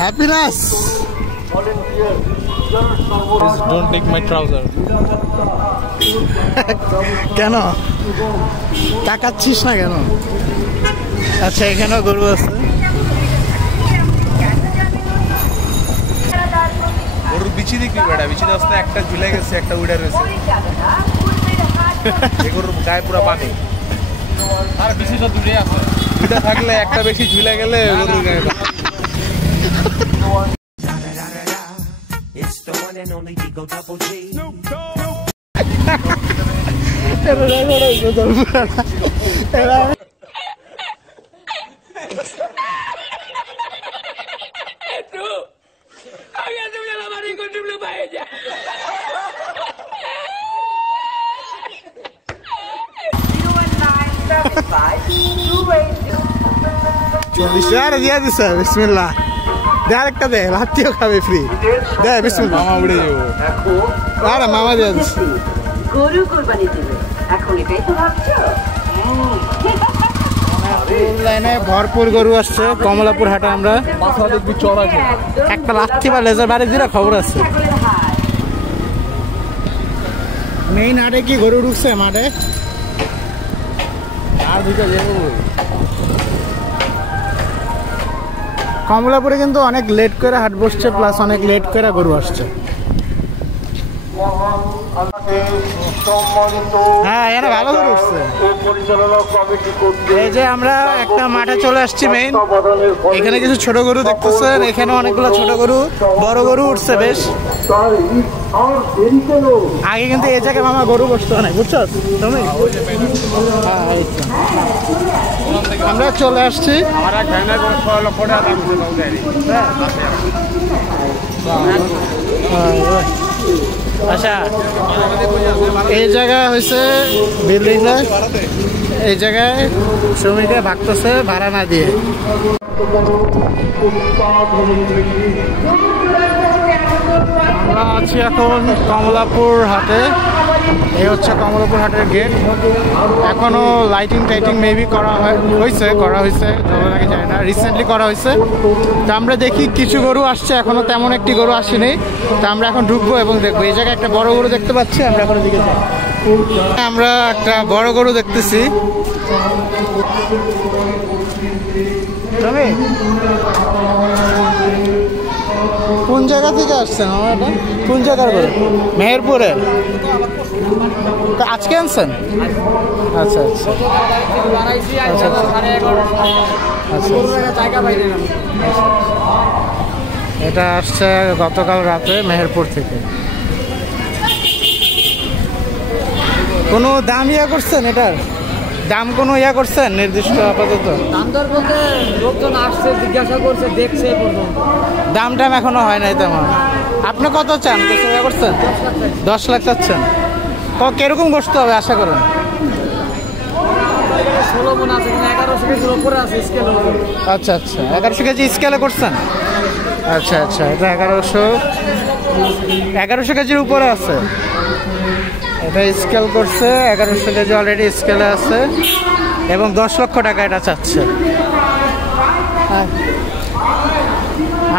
Happiness. Don't take my trouser. কেন তাকাচ্ছিস না কেন? আচ্ছা এখানেও গরু আছে। গরুর বিচি দেখবি বেটা, বিচি রাস্তা একটা ঝুলে গেছে, একটা উড়ে রয়েছে। এই গরুর গায়ে পুরো পানি, আর বিচিটা দূরে আছে। দুটা থাকলে একটা বেশি ঝুলে গেলে গরুর গায়ে পানি। দিয়া দিছে বিসমিল্লাহ, দে আরেকটা দে, রাত্রিও খাবে ফ্রি, দে বিসমিল্লাহ। মামা উড়ে যাবো। আরে মামা দিয়া দিচ্ছে। গরু কুরবানি দেবে এখন, এটাই তো ভাবছো? লাইনে ভরপুর গরু আসছে কমলাপুর হাটে। আমরা মাথা দেখবি চড়া একটা লাথি বা লেজার বাড়ি দিলে খবর আছে। মেইন হাটে কি গরু ঢুকছে মাঠে? আর দুটো যাবো। কমলাপুরে কিন্তু অনেক লেট করে হাট বসছে, প্লাস অনেক লেট করে গরু আসছে। হ্যাঁ এরা ভালো গরু উঠছে। এই যে আমরা একটা মাঠে চলে আসছি মেইন, এখানে কিছু ছোট গরু দেখতেছেন, এখানে অনেকগুলো ছোট গরু, বড় গরু উঠছে বেশ। আগে কিন্তু এই জায়গায় মামা গরু বসতো অনেক, বুঝছো তুমি? আমরা চলে আসছি। আচ্ছা এই জায়গা হয়েছে বিল্ডিং, এই জায়গায় শ্রমিকরা ভাগতেছে ভাড়া না দিয়ে। আমরা আছি এখন কমলাপুর হাটে। এই হচ্ছে কমলাপুর হাটের গেট। এখনো লাইটিং টাইটিং মেবি করা হয়েছে যবে নাকি জানি না, রিসেন্টলি করা হয়েছে। তো আমরা দেখি কিছু গরু আসছে, এখনো তেমন একটি গরু আসেনি। তো আমরা এখন ঢুকবো এবং দেখবো। এই জায়গায় একটা বড় গরু দেখতে পাচ্ছি, আমরা এখন দিকে যাই। আমরা একটা বড় গরু দেখতেছি। কোন জায়গা থেকে আসছেন? আমার এটা কোন জায়গার গরু? মেহেরপুরের। আজকে আনছেন? আচ্ছা আচ্ছা এটা আসছে গতকাল রাতে মেহেরপুর থেকে। কোনো দাম ইয়া করছেন? এটার দাম কোনো ইয়া করছেন নির্দিষ্ট? আপাতত দাম দর বলতে লোকজন আসছে, জিজ্ঞাসা করছে, দেখছে পর্যন্ত। দাম টাম এখনো হয় নাই তেমন। আপনি কত চান? কিছু ইয়া করছেন? 10 লাখ চাচ্ছেন? কিরকম গোস্ত হবে আশা করেন? 16 মন আছে, 1100 কেজির উপরে আছে স্কেল। আচ্ছা আচ্ছা 1100 কেজি স্কেলে করছেন? আচ্ছা আচ্ছা এটা 1100 কেজির উপরে আছে। এটা স্কেল করছে 1100 কেজি, অলরেডি স্কেলে আছে এবং 10 লক্ষ টাকা এটা চাচ্ছে।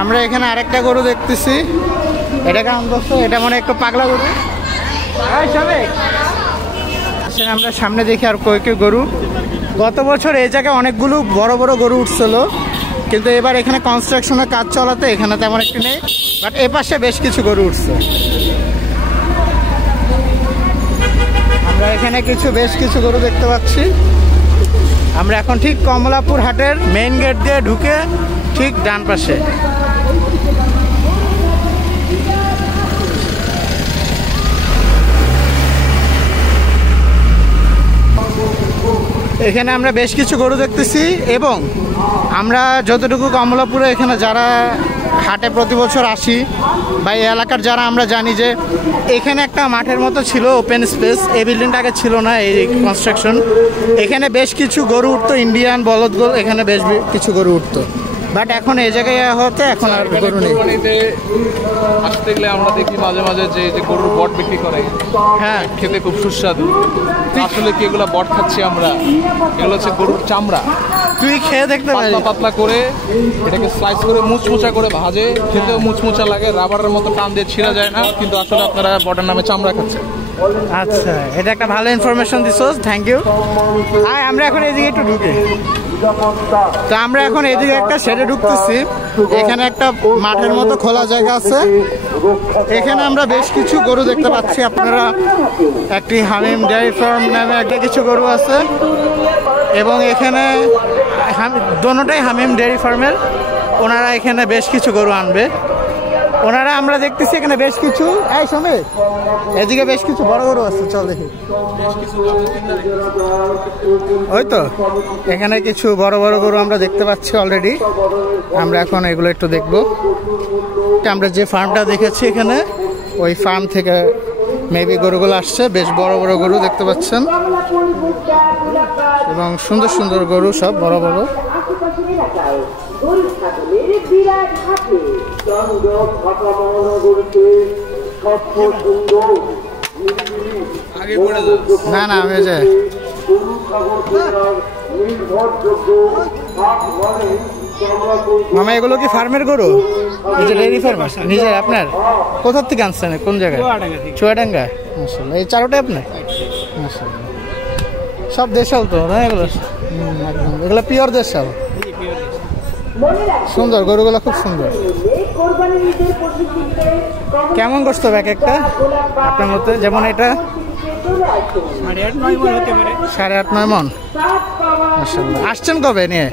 আমরা এখানে আরেকটা গরু দেখতেছি। এটা কেমন বলছো? এটা মনে একটু পাগলা গরু। আমরা সামনে দেখি আর কয়েক গরু। গত বছর এই জায়গায় অনেকগুলো বড় বড় গরু উঠছিল, কিন্তু এবার এখানে কনস্ট্রাকশনের কাজ চলাতে এখানে তেমন একটি নেই। বাট এ পাশে বেশ কিছু গরু উঠছে। আমরা এখানে বেশ কিছু গরু দেখতে পাচ্ছি। আমরা এখন ঠিক কমলাপুর হাটের মেইন গেট দিয়ে ঢুকে ঠিক ডান পাশে। এখানে আমরা বেশ কিছু গরু দেখতেছি এবং আমরা যতটুকু কমলাপুরে এখানে যারা হাটে প্রতি বছর আসি বা এই এলাকার যারা, আমরা জানি যে এখানে একটা মাঠের মতো ছিল, ওপেন স্পেস। এই বিল্ডিংটা আগে ছিল না, এই কনস্ট্রাকশন। এখানে বেশ কিছু গরু উঠতো, ইন্ডিয়ান বলদ গরু, এখানে বেশ কিছু গরু উঠতো। বাট এখন এই জায়গায় হতে এখন আর গরু নেই। কোরবানিতে আসতে গেলে আমরা দেখি মাঝে মাঝে যে গরুর বট বিক্রি করে, হ্যাঁ খেতে খুব সুস্বাদু। আসলে কি এগুলো বট খাচ্ছি আমরা? এগুলো হচ্ছে গরুর চামড়া, তুই খেয়ে দেখতে পারিস। পাতলা পাতলা করে এটাকে স্লাইস করে মুচমুচা করে ভাজে, খেতেও মুচমুচা লাগে, রাবারের মতো টান দিয়ে ছিঁড়া যায় না, কিন্তু আসলে আপনারা বটের নামে চামড়া খাচ্ছেন। আচ্ছা, এটা একটা ভালো ইনফরমেশন দিছোস, থ্যাংক ইউ। আর আমরা এখন এদিকে একটু ঢুকি। তো আমরা এখন এদিকে একটা শেডে ঢুকতেছি। এখানে একটা মাঠের মতো খোলা জায়গা আছে, এখানে আমরা বেশ কিছু গরু দেখতে পাচ্ছি। আপনারা একটি হামিম ডেয়ারি ফার্ম নামে একটা কিছু গরু আছে, এবং এখানে দোনোটাই হামিম ডেয়ারি ফার্মের। ওনারা এখানে বেশ কিছু গরু আনবে। ওনারা আমরা দেখতেছি এখানে বেশ কিছু, এই সময় এদিকে বেশ কিছু বড় গরু আছে, চল দেখি। ওই তো এখানে কিছু বড় বড় গরু আমরা দেখতে পাচ্ছি অলরেডি। আমরা এখন এগুলো একটু দেখবো। আমরা যে ফার্মটা দেখেছি এখানে, ওই ফার্ম থেকে মেবি গরুগুলো আসছে। বেশ বড় বড় গরু দেখতে পাচ্ছেন, এবং সুন্দর সুন্দর গরু, সব বড় বড়। না না আমি যে মামা, এগুলো কি ফার্মের গরু? এই যে ডেয়ারি ফার্ম নিজের আপনার? কোথার থেকে আনছেন? কোন জায়গায়? চুয়াডাঙ্গা। মাশাআল্লাহ, এই চারোটাই আপনার? মাশাআল্লাহ, সব দেশাল তো না এগুলো? একদম, এগুলো পিওর দেশাল। সুন্দর গরুগুলো, খুব সুন্দর। কেমন গোশত হবে এক একটা আপনার মতে? যেমন এটা 8.5-9 মন। মাশাআল্লাহ, আসছেন কবে নিয়ে?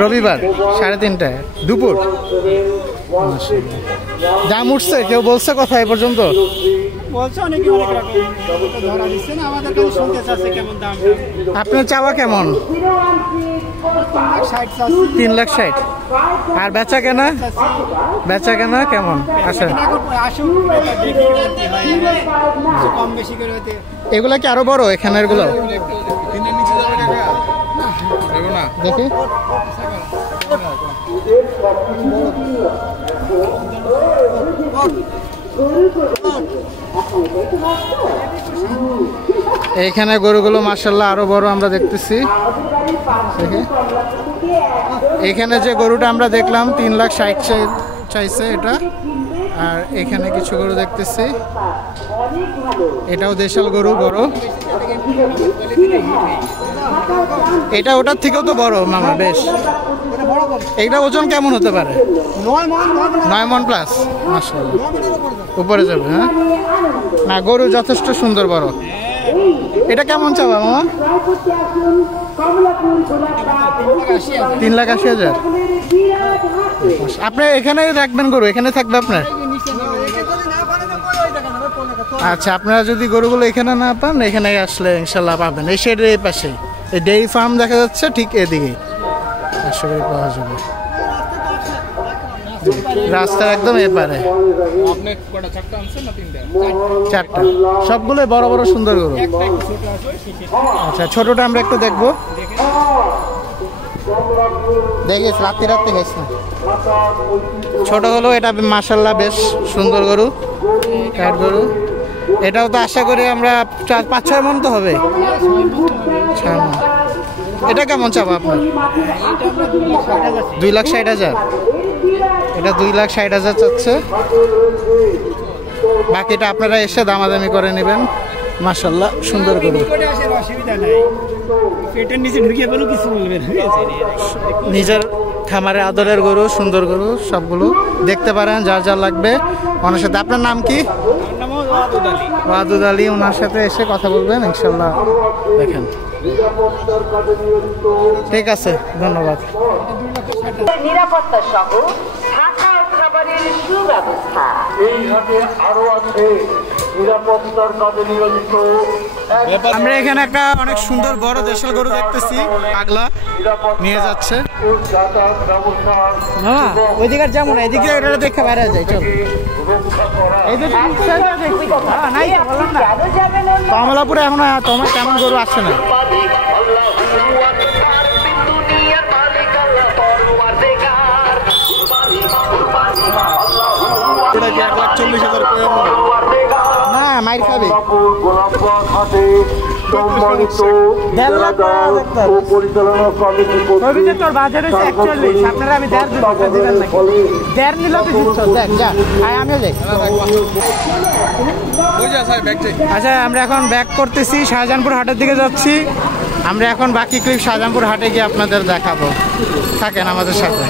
রবিবার 3:30 দুপুর। দাম উঠছে? কেউ বলছে কথা এ পর্যন্ত? আপনার চাওয়া কেমন? 3,60,000। আর বেচা কেনা? বেচা কেনা কেমন? আসেন, এগুলা কি আরো বড় এখানের গুলো? দেখি এইখানে গরুগুলো মাশাআল্লাহ আরো বড় আমরা দেখতেছি। এখানে যে গরুটা আমরা দেখলাম 3,60,000 চাইছে এটা। আর এখানে কিছু গরু দেখতেছি, এটাও দেশাল গরু, বড়। এটা ওটার থেকেও তো বড় মামা বেশ। এইটা ওজন কেমন হতে পারে? 9 মন প্লাস। মাশাআল্লাহ, উপরে যাবে। হ্যাঁ না, গরু যথেষ্ট সুন্দর বড়। এটা কেমন চাওয়া মামা? 3,80,000। আপনি এখানে রাখবেন গরু? এখানে থাকবে আপনার? আচ্ছা, আপনারা যদি গরুগুলো এখানে না পান, এখানে আসলে ইনশাল্লাহ পাবেন। এই শেডের এই পাশে এই ডেইরি ফার্ম দেখা যাচ্ছে, ঠিক এদিকে আশা করি পাওয়া যাবে। রাস্তার একদম এপারে। চারটা, সবগুলো বড় বড় সুন্দর গরু। আচ্ছা, ছোটটা আমরা একটু দেখবো। দেখিস রাত্রি খাইস না। ছোট হলো এটা, মাশাআল্লাহ বেশ সুন্দর গরু, কাঠ গরু। এটাও তো আশা করি আমরা 4-5-6 মন তো হবে। 6 মন। এটা কেমন চাবো আপনার? 2,60,000। এটা 2,60,000 চাচ্ছে। বাকিটা আপনারা এসে দামাদামি করে নেবেন। মাশাআল্লাহ সুন্দর গরু। নিজের খামারে আদরের গরু, সুন্দর গরু সবগুলো দেখতে পারেন, যার যা লাগবে ওনার সাথে। আপনার নাম কি? ওয়াদুদ আলী। ওনার সাথে এসে কথা বলবেন ইনশাল্লাহ। দেখেন, ঠিক আছে, ধন্যবাদ। নিরাপত্তা সহ থাকা খাবারের সুব্যবস্থা। এই হাটে আরো আছে নিরাপত্তার কাজে নিয়োজিত। আমরা এখানে একটা অনেক সুন্দর বড় দেশাল গরু দেখতেছি, পাগলা নিয়ে যাচ্ছে। ওইদিকে যেমন এদিকে এটা দেখে বাইরে যায়। চল, কমলাপুরে এখন তোমার কেমন গরু আসছে না। না মাইর খাবে গোলাপবাগ হাটে সম্মানিত পরিচালনা কমিটি তোর বাজার হচ্ছে 41 আপনারা আমি 1.5 দিবেন নাকি 1.5 নিলেও তো জিতছ দেখ যা আমিও যাই আচ্ছা আমরা এখন ব্যাক করতেছি শাহজাহানপুর হাটের দিকে যাচ্ছি আমরা এখন বাকি ক্লিপ শাহজাহানপুর হাটে গিয়ে আপনাদের দেখাবো থাকেন আমাদের সাথে